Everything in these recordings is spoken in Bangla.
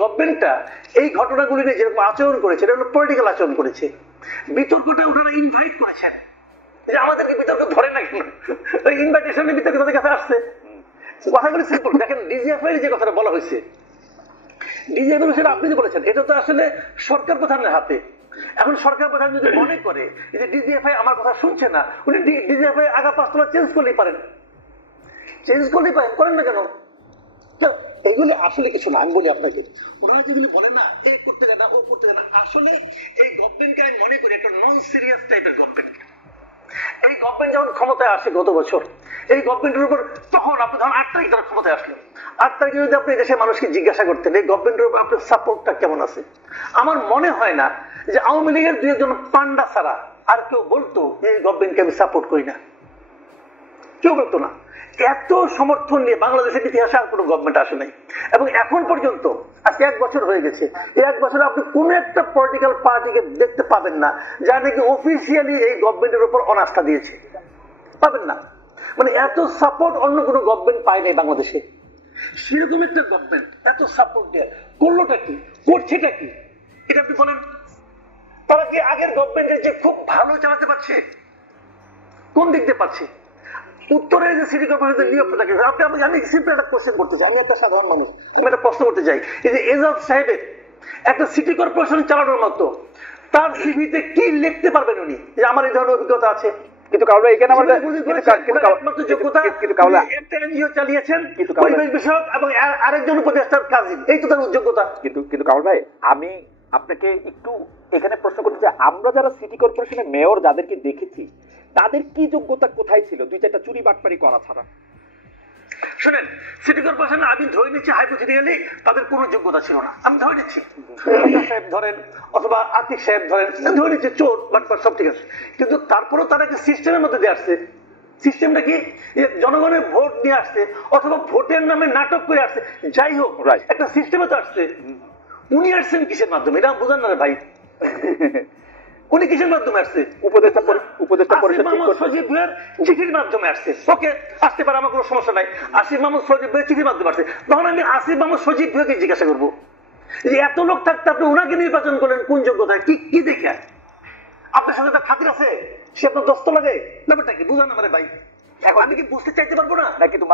গভর্নমেন্টটা এই ঘটনাগুলি নিয়ে যেরকম আচরণ করেছে এটা হলো পলিটিক্যাল আচরণ করেছে। বিতর্কটা ওনারা ইনভাইট করেছেন যে আমাদেরকে বিতর্ক ধরে না কেন, ওই ইনভাইটেশনের বিতর্ক তাদের কাছে আসছে। কথাগুলি সিম্পল। দেখেন ডিজিএফআই যে কথাটা বলা হয়েছে, ডিজিএফআই বিষয়টা আপনি যে বলেছেন এটা তো আসলে সরকার প্রধানের হাতে। এখন সরকার প্রধান যদি মনে করে যে ডিজিএফআই আমার কথা শুনছে না, উনি ডিজিএফআই আগা পাঁচতলা চেঞ্জ করলেই পারেন, করেন না কেন? এগুলি আসলে কিছু না। আমি বলি আপনাকে, ওনারা যেগুলি বলেন না এ করতে যায় না ও করতে যায় না, আসলে এই গভর্নমেন্টকে আমি মনে করি একটা নন সিরিয়াস টাইপের গভর্নমেন্ট। এই গভর্নমেন্ট যখন ক্ষমতায় আসে গত বছর, এই গভর্নমেন্টের উপর তখন আপনি ধরুন 8 তারিখ তারা ক্ষমতায় আসলো, 8 তারিখে যদি আপনি দেশের মানুষকে জিজ্ঞাসা করতেন এই গভর্নমেন্টের উপর আপনার সাপোর্টটা কেমন আছে, আমার মনে হয় না যে আওয়ামী লীগের 2 জন পান্ডা ছাড়া আর কেউ বলতো এই গভর্নমেন্টকে আমি সাপোর্ট করি না। কেউ বলতো না। এত সমর্থন নিয়ে বাংলাদেশের ইতিহাসে আর কোনো গভর্নমেন্ট আসে নাই। এবং এখন পর্যন্ত আজকে 1 বছর হয়ে গেছে, এই 1 বছরে আপনি কোন একটা পলিটিক্যাল পার্টিকে দেখতে পাবেন না যা নাকি অফিসিয়ালি এই গভর্নমেন্টের উপর অনাস্থা দিয়েছে, পাবেন না। মানে এত সাপোর্ট অন্য কোনো গভর্নমেন্ট পায় নাই বাংলাদেশে। সেরকম একটা গভর্নমেন্ট এত সাপোর্ট দেয়, করলোটা কি, করছেটা কি এটা আপনি বলেন। তারা কি আগের গভর্নমেন্টের যে খুব ভালো চালাতে পারছে? কোন দিক দিয়ে পারছে? উত্তরে যে সিটি কর্পোরেশনের নিয়োগটা থাকে, আমি সিম্পল একটা কোশ্চেন করতে চাই, আমি একটা সাধারণ মানুষ, আমি একটা প্রশ্ন করতে চাই। এই যে এজাজ সাহেবের একটা সিটি কর্পোরেশন চালানোর মতো তার সিভিতে কি লিখতে পারবেন উনি যে আমার এই ধরনের অভিজ্ঞতা আছে? কিন্তু কাউলা এখানে আমাদের একমাত্র যোগ্যতা একটা এনজিও চালিয়েছেন পরিবেশ বিষয়ক এবং আরেকজন উপদেষ্টার কাজী, এই তো তার যোগ্যতা। কিন্তু কাউল ভাই, আমি আপনাকে একটু এখানে প্রশ্ন করতে চাই, আমরা যারা সিটি কর্পোরেশনের মেয়র যাদেরকে দেখেছি তাদের কি যোগ্যতা কোথায় ছিল 2-4টা চুরি বাটপারি করা ছাড়া? শুনেন, সিটি কর্পোরেশনে আমি ধরে নিচ্ছি হাইপোথেটিক্যালি তাদের কোনো যোগ্যতা ছিল না, আমি ধরে নিচ্ছি। সাহেব ধরেন অথবা আতিক সাহেব ধরেন, ধরে নিচ্ছে চোর বাটপার সব ঠিক আছে, কিন্তু তারপরেও তারা একটা সিস্টেমের মধ্যে দিয়ে আসছে। সিস্টেমটা কি? জনগণের ভোট দিয়ে আসছে অথবা ভোটের নামে নাটক করে আসছে, যাই হোক একটা সিস্টেমে তো আসছে। উনি আসছেন কিসের মাধ্যমে এটা বুঝান না রে ভাই? উনি কিসের মাধ্যমে আসছে? উপদেষ্টা পরিষদ সজীব ভাইয়ের চিঠির মাধ্যমে আসছে। ওকে, আসতে পারে, আমার কোনো সমস্যা নাই। আসিফ মাহমুদ সজীব ভাইয়ের চিঠির মাধ্যমে আসছে। তখন আমি আসিফ মাহমুদ সজীব ভাইকে জিজ্ঞাসা করবো যে এত লোক থাকতে আপনি ওনাকে নির্বাচন করলেন কোন যোগ্যতায়, কি দেখে? আপনার সাথে তার খাতির আছে? সে আপনার দস্ত লাগে? ব্যাপারটা কি বুঝান আমার ভাই? এখন আমি কি বুঝতে চাইতে পারবো না? কিন্তু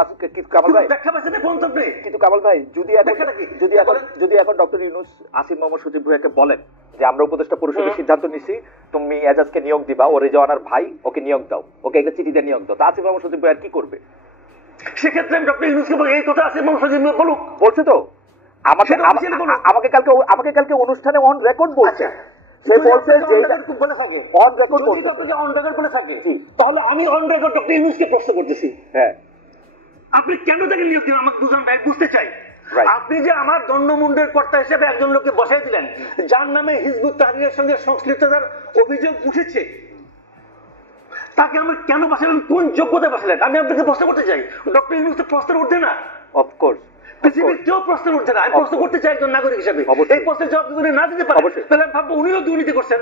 কামাল ভাই ব্যাখ্যা পাচ্ছেন না বলতে আপনি? কিন্তু কামাল ভাই, যদি এখন ডক্টর ইউনূস আসিফ মোহাম্মদ সজীব ভাইকে বলেন যে আমরা উপদেষ্টা পরিষদের সিদ্ধান্ত নিছি, তুমি এজাজকে নিয়োগ দিবা, ও রেজওয়ানার ভাই, ওকে নিয়োগ দাও, ওকে একটা চিঠি দিয়ে নিয়োগ দাও, তা আসিফ মোহাম্মদ সজীব ভাই আর কি করবে? সেক্ষেত্রে আমি ডক্টর ইউনূসকে বলি এই কথা আসিফ মোহাম্মদ সজীব বলুক। বলছে তো আমাকে কালকে অনুষ্ঠানে অন রেকর্ড বলছে, সে বলছে যে বলে থাকে অন রেকর্ড বলছে, অন রেকর্ড বলে থাকে। তাহলে আমি অন রেকর্ড ডক্টর ইউনূসকে প্রশ্ন করতেছি, হ্যাঁ আপনি কেন তাকে নিয়োগ দিলেন? আমাকে বুঝান ভাই, বুঝতে চাই। আপনি যে আমার দণ্ডমুণ্ডের কর্তা হিসেবে একজন লোককে বসাই দিলেন যার নামে হিজবুত তাহরীরের সঙ্গে সংশ্লিষ্টতার অভিযোগ উঠেছে, তাকে আমরা কেন বসালেন? কোন যোগ্যতায় বসালেন? আমি আপনাকে প্রশ্ন করতে চাই। ডক্টর ইউনূস তো প্রশ্নের উঠছে না, অফকোর্স পৃথিবীর কেউ প্রশ্নের উঠছে না। আমি প্রশ্ন করতে চাই একজন নাগরিক হিসেবে, এই প্রশ্নের জবাব যদি না দিতে পারে তাহলে ভাববো উনিও দুর্নীতি করছেন।